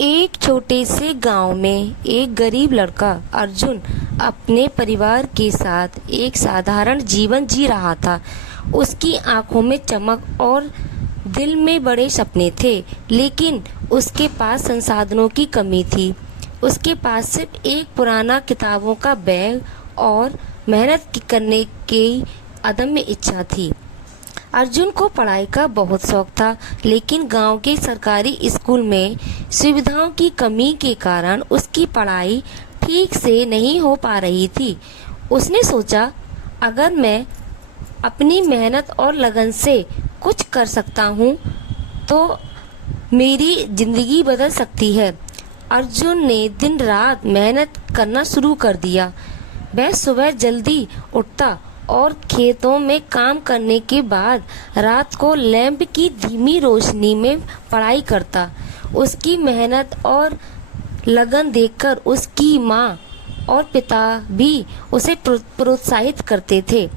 एक छोटे से गांव में एक गरीब लड़का अर्जुन अपने परिवार के साथ एक साधारण जीवन जी रहा था। उसकी आंखों में चमक और दिल में बड़े सपने थे, लेकिन उसके पास संसाधनों की कमी थी। उसके पास सिर्फ एक पुराना किताबों का बैग और मेहनत करने की अदम्य इच्छा थी। अर्जुन को पढ़ाई का बहुत शौक था, लेकिन गांव के सरकारी स्कूल में सुविधाओं की कमी के कारण उसकी पढ़ाई ठीक से नहीं हो पा रही थी। उसने सोचा, अगर मैं अपनी मेहनत और लगन से कुछ कर सकता हूँ, तो मेरी जिंदगी बदल सकती है। अर्जुन ने दिन रात मेहनत करना शुरू कर दिया। वह सुबह जल्दी उठता और खेतों में काम करने के बाद रात को लैंप की धीमी रोशनी में पढ़ाई करता। उसकी मेहनत और लगन देखकर उसकी माँ और पिता भी उसे प्रोत्साहित करते थे,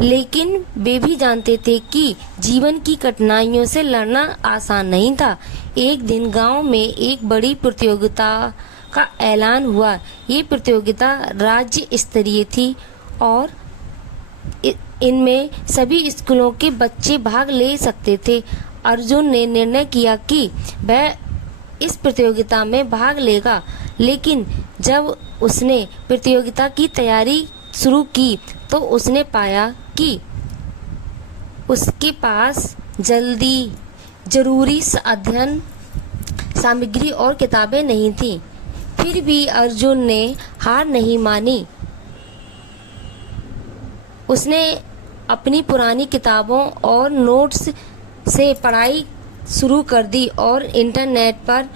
लेकिन वे भी जानते थे कि जीवन की कठिनाइयों से लड़ना आसान नहीं था। एक दिन गांव में एक बड़ी प्रतियोगिता का ऐलान हुआ। ये प्रतियोगिता राज्य स्तरीय थी और इनमें सभी स्कूलों के बच्चे भाग ले सकते थे। अर्जुन ने निर्णय किया कि वह इस प्रतियोगिता में भाग लेगा, लेकिन जब उसने प्रतियोगिता की तैयारी शुरू की तो उसने पाया कि उसके पास जरूरी अध्ययन सामग्री और किताबें नहीं थी। फिर भी अर्जुन ने हार नहीं मानी। उसने अपनी पुरानी किताबों और नोट्स से पढ़ाई शुरू कर दी और इंटरनेट पर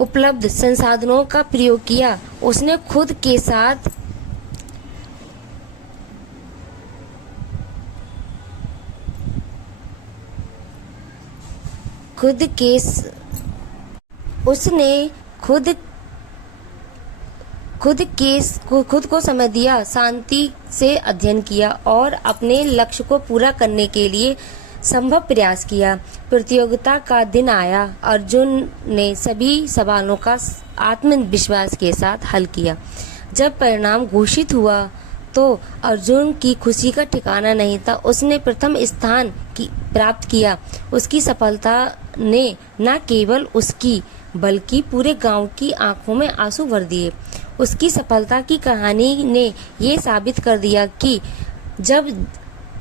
उपलब्ध संसाधनों का प्रयोग किया। उसने खुद के खुद को समय दिया, शांति से अध्ययन किया और अपने लक्ष्य को पूरा करने के लिए संभव प्रयास किया। प्रतियोगिता का दिन आया। अर्जुन ने सभी सवालों का आत्मविश्वास के साथ हल किया। जब परिणाम घोषित हुआ तो अर्जुन की खुशी का ठिकाना नहीं था। उसने प्रथम स्थान प्राप्त किया। उसकी सफलता ने न केवल उसकी बल्कि पूरे गांव की आंखों में आंसू भर दिए। उसकी सफलता की कहानी ने ये साबित कर दिया कि जब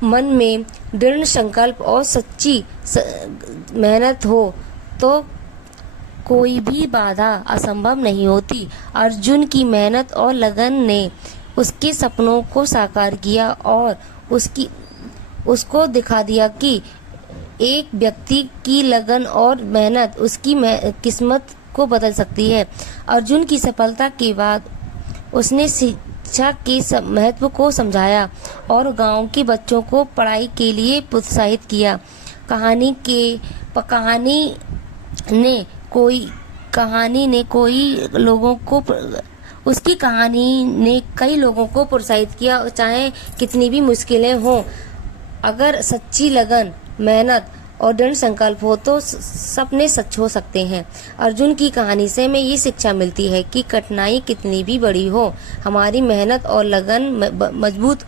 मन में दृढ़ संकल्प और सच्ची मेहनत हो तो कोई भी बाधा असंभव नहीं होती। अर्जुन की मेहनत और लगन ने उसके सपनों को साकार किया और उसको दिखा दिया कि एक व्यक्ति की लगन और मेहनत उसकी किस्मत को बदल सकती है। अर्जुन की सफलता के बाद उसने शिक्षा के महत्व को समझाया और गांव के बच्चों को पढ़ाई के लिए प्रोत्साहित किया। उसकी कहानी ने कई लोगों को प्रोत्साहित किया, चाहे कितनी भी मुश्किलें हों। अगर सच्ची लगन, मेहनत और दृढ़ संकल्प हो तो सपने सच हो सकते हैं। अर्जुन की कहानी से हमें ये शिक्षा मिलती है कि कठिनाई कितनी भी बड़ी हो, हमारी मेहनत और लगन मजबूत